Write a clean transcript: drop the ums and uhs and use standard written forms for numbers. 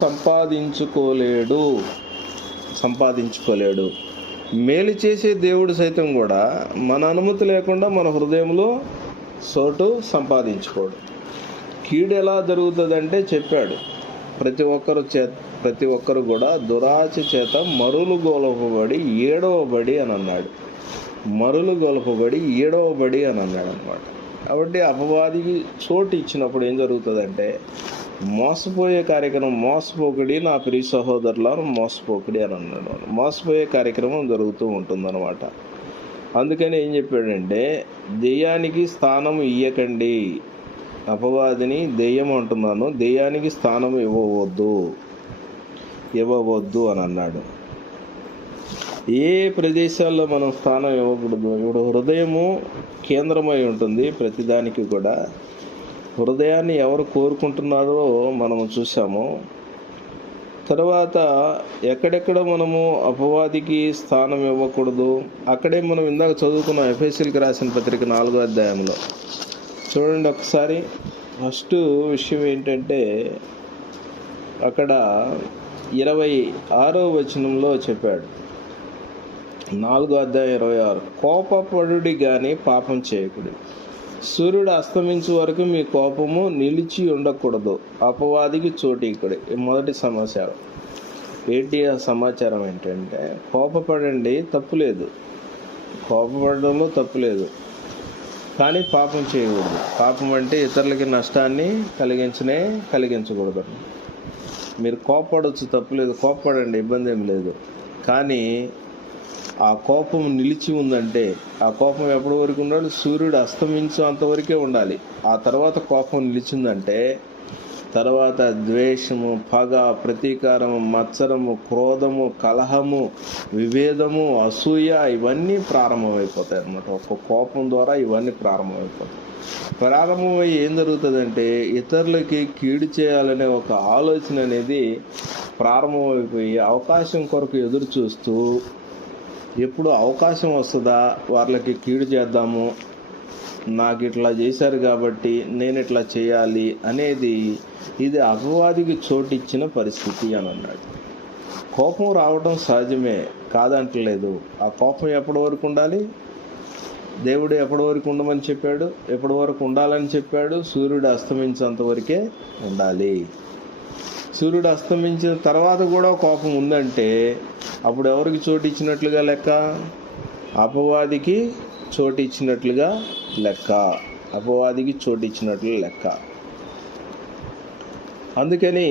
సంపాదించుకోలేడు. మేలు చేసే దేవుడు సైతం కూడా మన అనుమతి లేకుండా మన హృదయంలో చోటు సంపాదించుకోడు. కీడు ఎలా జరుగుతుందంటే చెప్పాడు, ప్రతి ఒక్కరు కూడా దురాశ చేత మరులు గొలపబడి ఏడవబడి అని అన్నాడు. అన్నమాట. కాబట్టి అపవాదికి చోటు ఇచ్చినప్పుడు ఏం జరుగుతుందంటే మోసపోయే కార్యక్రమం, మోసపోకడి నా ప్రియ సహోదరులను మోసపోకడి అని అన్నాడు. మోసపోయే కార్యక్రమం జరుగుతూ ఉంటుందన్నమాట. అందుకని ఏం చెప్పాడంటే దెయ్యానికి స్థానం ఇయ్యకండి, అపవాదిని దెయ్యం అంటున్నాను, దెయ్యానికి స్థానం ఇవ్వవద్దు అని అన్నాడు. ఏ ప్రదేశాల్లో మనం స్థానం ఇవ్వకూడదు. ఇప్పుడు హృదయము కేంద్రమై ఉంటుంది. ప్రతిదానికి కూడా హృదయాన్ని ఎవరు కోరుకుంటున్నారో మనము చూసాము. తర్వాత ఎక్కడెక్కడ మనము అపవాదికి స్థానం ఇవ్వకూడదు, అక్కడే మనం ఇందాక చదువుకున్న ఎఫెసీయులకు రాసిన పత్రిక 4వ అధ్యాయంలో చూడండి ఒకసారి. ఫస్ట్ విషయం ఏంటంటే అక్కడ 26వ వచనంలో చెప్పాడు, 4వ అధ్యాయం 26, కోపపడుడి కానీ పాపం చేయకుడి, సూర్యుడు అస్తమించే వరకు మీ కోపము నిలిచి ఉండకూడదు, అపవాదికి చోటీకుడి. మొదటి సమాచారం ఏంటి? ఆ సమాచారం ఏంటంటే కోపపడండి, తప్పులేదు, కోపపడడంలో తప్పులేదు, కానీ పాపం చేయకూడదు. పాపం అంటే ఇతరులకి నష్టాన్ని కలిగించకూడదు. మీరు కోపపడవచ్చు, తప్పులేదు, కోపపడండి, ఇబ్బంది ఏం లేదు. కానీ ఆ కోపం నిలిచి ఉందంటే, ఆ కోపం ఎప్పటి వరకు ఉండాలి? సూర్యుడు అస్తమించేంతవరకే ఉండాలి. ఆ తర్వాత కోపం నిలిచిందంటే తర్వాత ద్వేషము, పగ, ప్రతీకారము, మత్సరము, క్రోధము, కలహము, విభేదము, అసూయ ఇవన్నీ ప్రారంభమైపోతాయి అన్నమాట. ఒక కోపం ద్వారా ఇవన్నీ ప్రారంభమై ఏం జరుగుతుందంటే ఇతరులకి కీడు చేయాలనే ఒక ఆలోచన అనేది ప్రారంభమైపోయి అవకాశం కొరకు ఎదురు చూస్తూ ఎప్పుడు అవకాశం వస్తుందా వాళ్ళకి కీడు చేద్దాము, నాకు ఇట్లా చేశారు కాబట్టి నేను ఇట్లా చేయాలి అనేది, ఇది అపవాదికి చోటిచ్చిన పరిస్థితి అని అన్నాడు. కోపం రావడం సహజమే, కాదంటలేదు. ఆ కోపం ఎప్పటి వరకు ఉండాలి? దేవుడు ఎప్పటి వరకు ఉండమని చెప్పాడు, ఎప్పటి వరకు ఉండాలని చెప్పాడు? సూర్యుడు అస్తమించేంత వరకే ఉండాలి. సూర్యుడు అస్తమించిన తర్వాత కూడా కోపం ఉందంటే అప్పుడు ఎవరికి చోటు ఇచ్చినట్లుగా లెక్క? అపవాదికి చోటు ఇచ్చినట్లుగా లెక్క. అందుకని